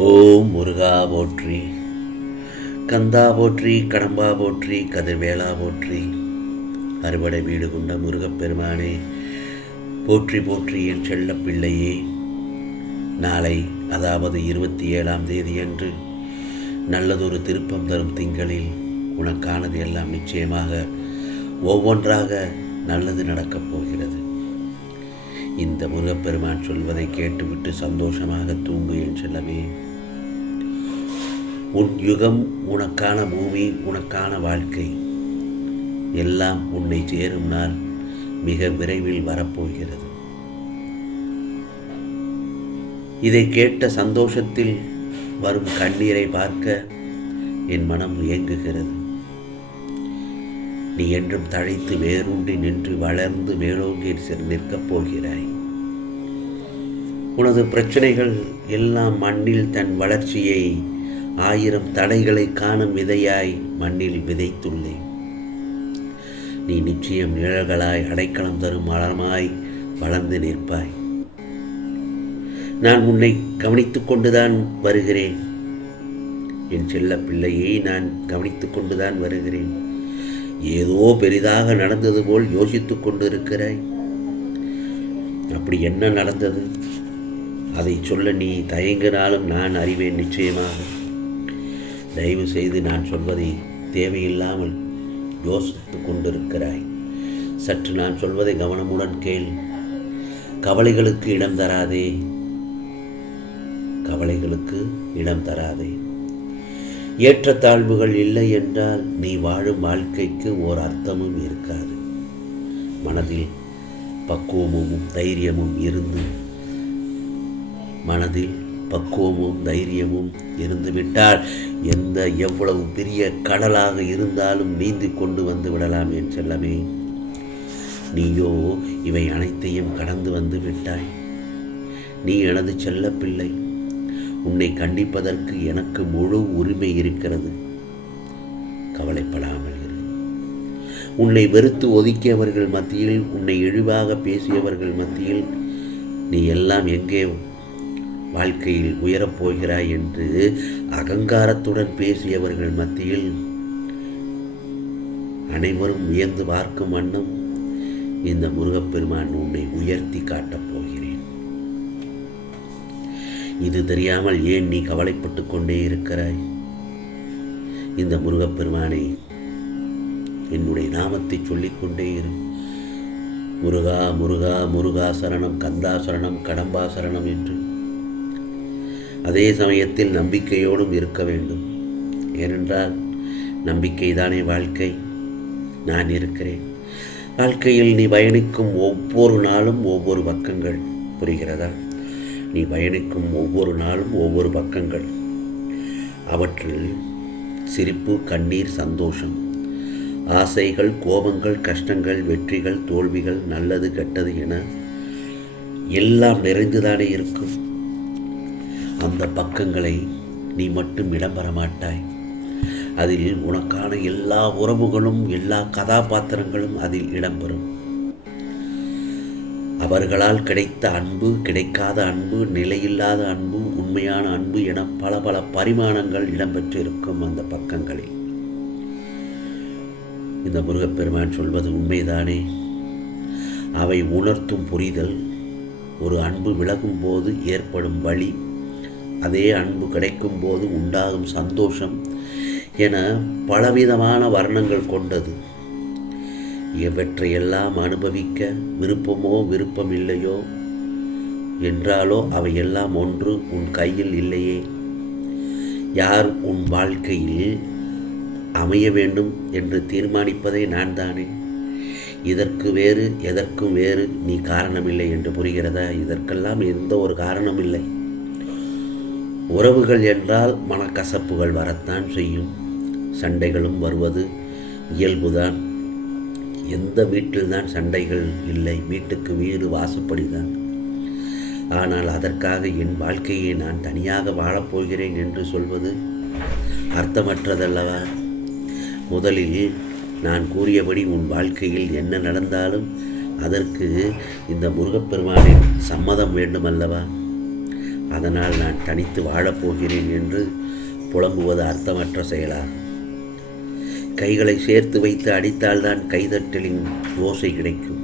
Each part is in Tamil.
ஓம் முருகா போற்றி, கந்தா போற்றி, கடம்பா போற்றி, கதிர்வேலா போற்றி, அறுபடை வீடு கொண்ட முருகப்பெருமானே போற்றி போற்றி. என் செல்ல பிள்ளையே, நாளை அதாவது 27ஆம் தேதியன்று நல்லதொரு திருப்பம் தரும் திங்களில் உனக்கானது எல்லாம் நிச்சயமாக ஒவ்வொன்றாக நல்லது நடக்கப் போகிறது. இந்த முருகப்பெருமான் சொல்வதை கேட்டுவிட்டு சந்தோஷமாக தூங்கு என் செல்லமே. உன் யுகம், உனக்கான பூமி, உனக்கான வாழ்க்கை எல்லாம் உன்னை சேரும் நாள் மிக விரைவில் வரப்போகிறது. இதை கேட்ட சந்தோஷத்தில் வரும் கண்ணீரை பார்க்க என் மனம் இயங்குகிறது. நீ என்றும் தழைத்து வேரூன்றி நின்று வளர்ந்து மேலோங்கி நிற்கப் போகிறாய். உனது பிரச்சனைகள் எல்லாம் மண்ணில் தன் வளர்ச்சியை 1000 தடைகளை காணும் விதையாய் மண்ணில் விதைத்துள்ளேன். நீ நிச்சயம் நிழல்களாய் அடைக்கலம் தரும் மரமாய் வளர்ந்து நிற்பாய். நான் உன்னை கவனித்துக் கொண்டுதான் வருகிறேன். என் செல்ல பிள்ளையை நான் கவனித்துக் கொண்டுதான் வருகிறேன். ஏதோ பெரிதாக நடந்தது போல் யோசித்துக் கொண்டிருக்கிறாய். அப்படி என்ன நடந்தது? அதை சொல்ல நீ தயங்கினாலும் நான் அறிவேன் நிச்சயமாக. தயவு செய்து நான் சொல்வதை தேவையில்லாமல் யோசித்து கொண்டிருக்கிறாய். சற்று நான் சொல்வதை கவனமுடன் கேள். கவலைகளுக்கு இடம் தராதே, கவலைகளுக்கு இடம் தராதே. ஏற்றத்தாழ்வுகள் இல்லை என்றால் நீ வாழும் வாழ்க்கைக்கு ஓர் அர்த்தமும் இருக்காது. மனதில் பக்குவமும் தைரியமும் இருந்துவிட்டால் எவ்வளவு பெரிய கடலாக இருந்தாலும் நீந்தி கொண்டு வந்து விடலாம் என் செல்லமே. நீயோ இவை அனைத்தையும் கடந்து வந்து விட்டாய். நீ எனது செல்ல பிள்ளை. உன்னை கண்டிப்பதற்கு எனக்கு முழு உரிமை இருக்கிறது. கவலைப்படாமல் இரு. உன்னை வெறுத்து ஒதுக்கியவர்கள் மத்தியில், உன்னை இழிவாக பேசியவர்கள் மத்தியில் நீ எல்லாம் எங்கே வாழ்க்கையில் உயரப்போகிறாய் என்று அகங்காரத்துடன் பேசியவர்கள் மத்தியில் அனைவரும் வியந்து பார்க்கும் வண்ணம் இந்த முருகப்பெருமான் உன்னை உயர்த்தி காட்டப் போகிறேன். இது தெரியாமல் ஏன் நீ கவலைப்பட்டு கொண்டே இருக்கிறாய்? இந்த முருகப்பெருமானை என்னுடைய நாமத்தை சொல்லிக்கொண்டே இரு. முருகா முருகா முருகா சரணம், கந்தா சரணம், கடம்பா சரணம் என்று. அதே சமயத்தில் நம்பிக்கையோடும் இருக்க வேண்டும். ஏனென்றால் நம்பிக்கைதானே வாழ்க்கை. நான் இருக்கிறேன். வாழ்க்கையில் நீ பயணிக்கும் ஒவ்வொரு நாளும் ஒவ்வொரு பக்கங்கள். புரிகிறதா? நீ பயணிக்கும் ஒவ்வொரு நாளும் ஒவ்வொரு பக்கங்கள். அவற்றில் சிரிப்பு, கண்ணீர், சந்தோஷம், ஆசைகள், கோபங்கள், கஷ்டங்கள், வெற்றிகள், தோல்விகள், நல்லது கெட்டது என எல்லாம் நிறைந்துதானே இருக்கும். அந்த பக்கங்களை நீ மட்டும் இடம்பெற மாட்டாய். அதில் உனக்கான எல்லா உறவுகளும், எல்லா கதாபாத்திரங்களும் அதில் இடம்பெறும். அவர்களால் கிடைத்த அன்பு, கிடைக்காத அன்பு, நிலையில்லாத அன்பு, உண்மையான அன்பு என பல பல பரிமாணங்கள் இடம்பெற்றிருக்கும் அந்த பக்கங்களில். இந்த முருகப்பெருமான் சொல்வது உண்மைதானே. அவை உணர்த்தும் புரிதல், ஒரு அன்பு விலகும் போது ஏற்படும் வலி, அதே அன்பு கிடைக்கும் போது உண்டாகும் சந்தோஷம் என பலவிதமான வர்ணங்கள் கொண்டது. இவற்றையெல்லாம் அனுபவிக்க விருப்பமோ விருப்பமில்லையோ என்றாலோ அவையெல்லாம் ஒன்று உன் கையில் இல்லையே. யார் உன் வாழ்க்கையில் அமைய வேண்டும் என்று தீர்மானிப்பதை நான் தானே. இதற்கு வேறு எதற்கும் வேறு நீ காரணமில்லை என்று புரிகிறதா? இதற்கெல்லாம் எந்த ஒரு காரணம் இல்லை. உறவுகள் என்றால் மனக்கசப்புகள் வரத்தான் செய்யும். சண்டைகளும் வருவது இயல்புதான். எந்த வீட்டில்தான் சண்டைகள் இல்லை? வீட்டுக்கு வீடு வாசப்படிதான். ஆனால் அதற்காக என் வாழ்க்கையை நான் தனியாக வாழப்போகிறேன் என்று சொல்வது அர்த்தமற்றதல்லவா? முதலில் நான் கூறியபடி உன் வாழ்க்கையில் என்ன நடந்தாலும் அதற்கு இந்த முருகப்பெருமானின் சம்மதம் வேண்டுமல்லவா? அதனால் நான் தனித்து வாழப்போகிறேன் என்று புலம்புவது அர்த்தமற்ற செயலாகும். கைகளை சேர்த்து வைத்து அடித்தால்தான் கைதட்டலின் ஓசை கிடைக்கும்.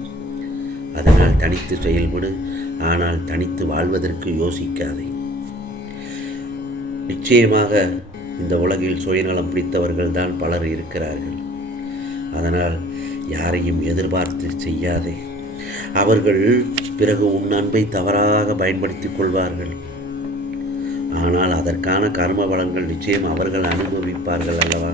அதனால் தனித்து செயல்படு, ஆனால் தனித்து வாழ்வதற்கு யோசிக்காதே. நிச்சயமாக இந்த உலகில் சுயநலம் பிடித்தவர்கள் தான் பலர் இருக்கிறார்கள். அதனால் யாரையும் எதிர்பார்த்து செய்யாதே. அவர்கள் பிறகு உன் அன்பை தவறாக பயன்படுத்திக் கொள்வார்கள். ஆனால் அதற்கான கர்ம பலன்கள் நிச்சயம் அவர்கள் அனுபவிப்பார்கள் அல்லவா?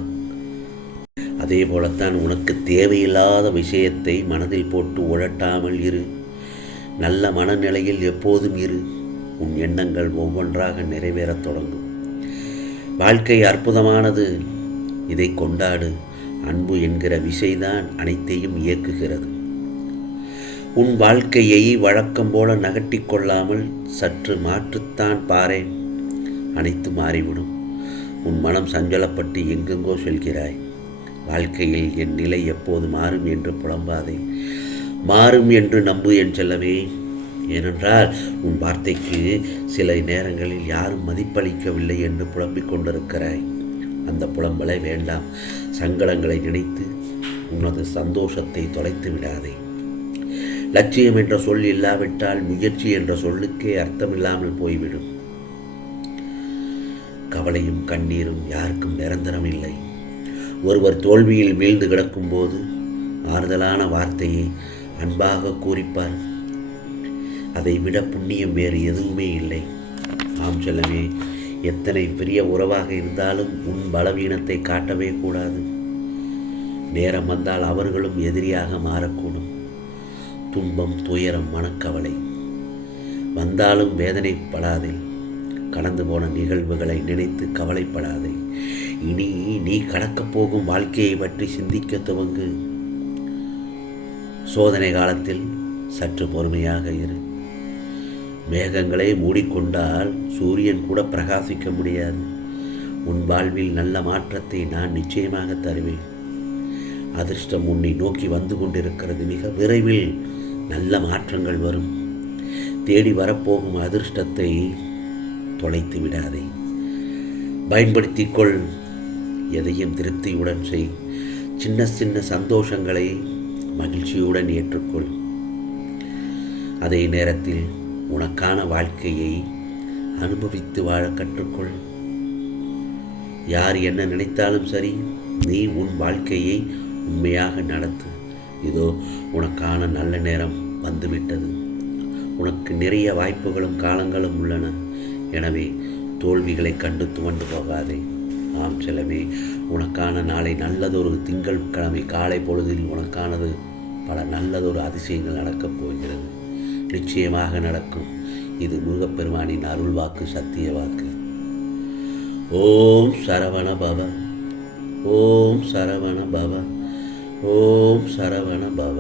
அதே போலத்தான் உனக்கு தேவையில்லாத விஷயத்தை மனதில் போட்டு உழட்டாமல் இரு. நல்ல மனநிலையில் எப்போதும் இரு. உன் எண்ணங்கள் ஒவ்வொன்றாக நிறைவேறத் தொடங்கும். வாழ்க்கை அற்புதமானது, இதை கொண்டாடு. அன்பு என்கிற விசைதான் அனைத்தையும் இயக்குகிறது. உன் வாழ்க்கையை வழக்கம் போல நகட்டி கொள்ளாமல் சற்று மாற்றுத்தான் பாரேன், அனைத்து மாறிவிடும். உன் மனம் சஞ்சலப்பட்டு எங்கெங்கோ செல்கிறாய். வாழ்க்கையில் என் நிலை எப்போது மாறும் என்று புலம்பாதே. மாறும் என்று நம்பு என் செல்லவே. ஏனென்றால் உன் வார்த்தைக்கு சில நேரங்களில் யாரும் மதிப்பளிக்கவில்லை என்று புலம்பிக் கொண்டிருக்கிறாய். அந்த புலம்பலை வேண்டாம். சங்கடங்களை நினைத்து உனது சந்தோஷத்தை தொலைத்து விடாதே. லட்சியம் என்ற சொல் இல்லாவிட்டால் முயற்சி என்ற சொல்லுக்கே அர்த்தமில்லாமல் போய்விடும். கவலையும் கண்ணீரும் யாருக்கும் நிரந்தரம் இல்லை. ஒருவர் தோல்வியில் வீழ்ந்து கிடக்கும் போது ஆறுதலான வார்த்தையை அன்பாக கூறிப்பார். அதை விட புண்ணியம் வேறு எதுவுமே இல்லை. ஆம் செல்லமே, எத்தனை பெரிய உறவாக இருந்தாலும் உன் பலவீனத்தை காட்டவே கூடாது. நேரம் வந்தால் அவர்களும் எதிரியாக மாறக்கூடும். துன்பம், துயரம், மனக்கவலை வந்தாலும் வேதனைப்படாதே. கடந்து போன நிகழ்வுகளை நினைத்து கவலைப்படாதே. இனி நீ கடக்கப் போகும் வாழ்க்கையை பற்றி சிந்திக்க துவங்கு. சோதனை காலத்தில் சற்று பொறுமையாக இரு. மேகங்களை மூடிக்கொண்டால் சூரியன் கூட பிரகாசிக்க முடியாது. உன் வாழ்வில் நல்ல மாற்றத்தை நான் நிச்சயமாக தருவேன். அதிர்ஷ்டம் உன்னை நோக்கி வந்து கொண்டிருக்கிறது. மிக விரைவில் நல்ல மாற்றங்கள் வரும். தேடி வரப்போகும் அதிர்ஷ்டத்தை தொலைத்து விடாதே. பயன்படுத்திக்கொள். எதையும் திருப்தியுடன் செய். சின்ன சின்ன சந்தோஷங்களை மகிழ்ச்சியுடன் ஏற்றுக்கொள். அதே நேரத்தில் உனக்கான வாழ்க்கையை அனுபவித்து வாழ கற்றுக்கொள். யார் என்ன நினைத்தாலும் சரி, நீ உன் வாழ்க்கையை உண்மையாக நடத்து. இதோ உனக்கான நல்ல நேரம் வந்துவிட்டது. உனக்கு நிறைய வாய்ப்புகளும் காலங்களும் உள்ளன. எனவே தோல்விகளை கண்டு துவண்டு போகாதே. ஆம் செல்லவே, உனக்கான நாளை நல்லதொரு திங்கட்கிழமை காலை பொழுதில் உனக்கானது பல நல்லதொரு அதிசயங்கள் நடக்கப் போகிறது. நிச்சயமாக நடக்கும். இது முருகப்பெருமானின் அருள் வாக்கு, சத்திய வாக்கு. ஓம் சரவண பவ, ஓம் சரவண பவ, ஓம் சரவண பவ.